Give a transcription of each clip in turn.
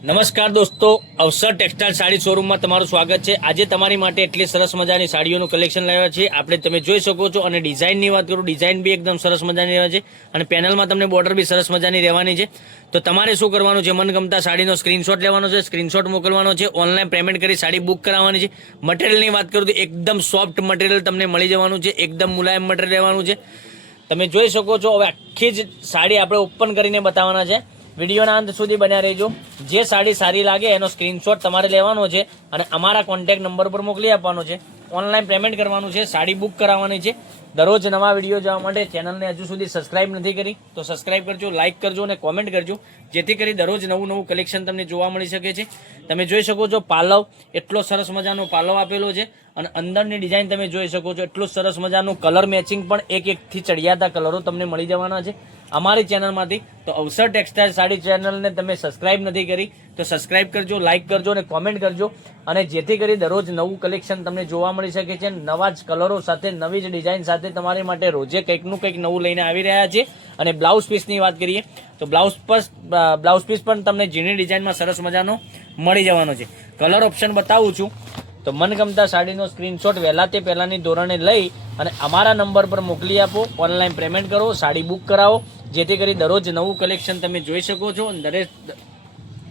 નમસ્કાર દોસ્તો, અવસર ટેક્સટાઇલ સાડી શોરૂમમાં તમારું સ્વાગત છે। આજે તમારી માટે એટલી સરસ મજાની સાડીઓનું કલેક્શન લાવ્યા છે। આપણે તમે જોઈ શકો છો અને ડિઝાઇનની વાત કરું, ડિઝાઇન બી એકદમ સરસ મજાની રહેવા છે અને પેનલમાં તમને બોર્ડર બી સરસ મજાની રહેવાની છે। તો તમારે શું કરવાનું છે, મનગમતા સાડીનો સ્ક્રીનશોટ લેવાનો છે, સ્ક્રીનશોટ મોકલવાનો છે, ઓનલાઈન પેમેન્ટ કરી સાડી બુક કરાવવાની છે। મટીરિયલની વાત કરું તો એકદમ સોફ્ટ મટીરિયલ તમને મળી જવાનું છે, એકદમ મુલાયમ મટીરિયલ રહેવાનું છે। તમે જોઈ શકો છો। હવે આખી જ સાડી આપણે ઓપન કરીને બતાવવાના છે। વિડીયોના અંત સુધી બન્યા રહેજો। જે સાડી સારી લાગે એનો સ્ક્રીનશોટ તમારે લેવાનો છે અને અમારા કોન્ટેક્ટ નંબર પર મોકલી આપવાનો છે। ઓનલાઈન પેમેન્ટ કરવાનું છે, સાડી બુક કરાવવાની છે। દરરોજ નવા વિડીયો જોવા માટે ચેનલને હજુ સુધી સબસ્ક્રાઇબ નથી કરી તો સબસ્ક્રાઇબ કરજો, લાઇક કરજો અને કોમેન્ટ કરજો, જેથી કરી દરરોજ નવું કલેક્શન તમને જોવા મળી શકે છે। તમે જોઈ શકો છો પાલવ, એટલો સરસ મજાનો પાલવ આપેલો છે અને અંદરની ડિઝાઇન તમે જોઈ શકો છો। એટલું સરસ મજાનું કલર મેચિંગ પણ એકથી ચડિયાતા કલરો તમને મળી જવાના છે અમારી ચેનલમાંથી। તો અવસર ટેક્સટાઇલ સાડી ચેનલને તમે સબસ્ક્રાઇબ નથી કરી તો સબસ્ક્રાઇબ કરજો, લાઇક કરજો અને કોમેન્ટ કરજો, અને જેથી કરી દરરોજ નવું કલેક્શન તમને જોવા મળી શકે છે। નવા જ કલરો સાથે, નવી જ ડિઝાઇન સાથે તમારી માટે રોજે કંઈક નવું લઈને આવી રહ્યા છે। અને બ્લાઉઝ પીસની વાત કરીએ તો બ્લાઉઝ પીસ પણ તમને ઝીણી ડિઝાઇનમાં સરસ મજાનો મળી જવાનો છે। કલર ઓપ્શન બતાવું છું તો મનગમતા સાડીનો સ્ક્રીનશોટ વહેલા તે પહેલાંની ધોરણે લઈ અને અમારા નંબર પર મોકલી આપો, ઓનલાઈન પેમેન્ટ કરો, સાડી બુક કરાવો, જેથી કરી દરરોજ નવું કલેક્શન તમે જોઈ શકો છો અને દરેક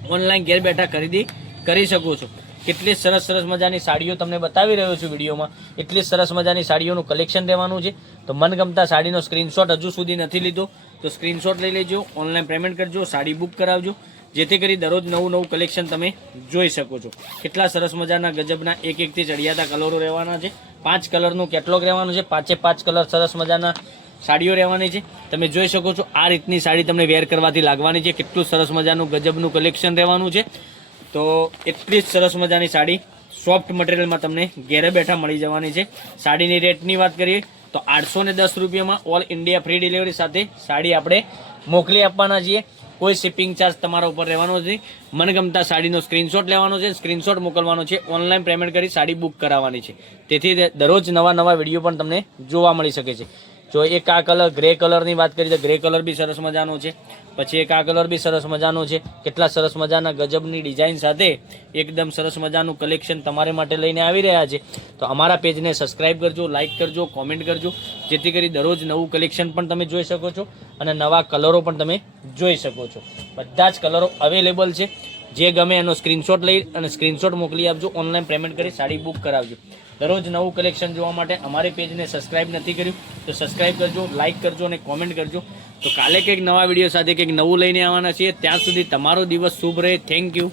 ઓનલાઈન ઘેર બેઠા ખરીદી કરી શકો છો। કેટલી સરસ મજાની સાડીઓ તમને બતાવી રહ્યો છું વિડીયોમાં, એટલી સરસ મજાની સાડીઓનું કલેક્શન રહેવાનું છે। તો મનગમતા સાડીનો સ્ક્રીનશોટ હજુ સુધી નથી લીધો તો સ્ક્રીનશોટ લઈ લેજો, ઓનલાઈન પેમેન્ટ કરજો, સાડી બુક કરાવજો, જેથી કરી દરરોજ નવું કલેક્શન તમે જોઈ શકો છો। કેટલા સરસ મજાના ગજબના એકથી ચડિયાતા કલરો રહેવાના છે। 5 કલરનું કેટલોગ રહેવાનું છે, 5 કલર સરસ મજાના સાડીઓ રહેવાની છે। તમે જોઈ શકો છો આ રીતની સાડી તમને વેર કરવાથી લાગવાની છે। કેટલું સરસ મજાનું ગજબનું કલેક્શન રહેવાનું છે। તો એટલી જ સરસ મજાની સાડી સોફ્ટ મટીરિયલમાં તમને ઘેરે બેઠા મળી જવાની છે। સાડીની રેટની વાત કરીએ તો 810 રૂપિયામાં ઓલ ઇન્ડિયા ફ્રી ડિલિવરી સાથે સાડી આપણે મોકલી આપવાના છીએ। કોઈ શિપિંગ ચાર્જ તમારા ઉપર રહેવાનો નથી। મનગમતા સાડીનો સ્ક્રીનશોટ લેવાનો છે, સ્ક્રીનશોટ મોકલવાનો છે, ઓનલાઈન પેમેન્ટ કરી સાડી બુક કરાવવાની છે। તેથી દરરોજ નવા વિડીયો પણ તમને જોવા મળી શકે છે। જો એક આ કલર ગ્રે કલરની વાત કરીએ તો ગ્રે કલર બી સરસ મજાનો છે, પછી એક આ કલર બી સરસ મજાનો છે। કેટલા સરસ મજાના ગજબની ડિઝાઇન સાથે એકદમ સરસ મજાનું કલેક્શન તમારે માટે લઈને આવી રહ્યા છે। તો અમારા પેજને સબસ્ક્રાઇબ કરજો, લાઇક કરજો, કોમેન્ટ કરજો, જેથી કરી દરરોજ નવું કલેક્શન પણ તમે જોઈ શકો છો અને નવા કલરો પણ તમે જોઈ શકો છો। બધા જ કલરો અવેલેબલ છે। જે ગમે એનો સ્ક્રીનશોટ લઈ અને સ્ક્રીનશોટ મોકલી આપજો, ઓનલાઈન પેમેન્ટ કરી સાડી બુક કરાવજો। દરરોજ નવું કલેક્શન જોવા માટે અમારી પેજને સબસ્ક્રાઇબ નથી કર્યું તો સબસ્ક્રાઇબ કરજો, લાઇક કરજો અને કોમેન્ટ કરજો। તો કાલે કંઈક નવા વિડીયો સાથે કંઈક નવું લઈને આવવાના છીએ। ત્યાં સુધી તમારો દિવસ શુભ રહે। Thank you.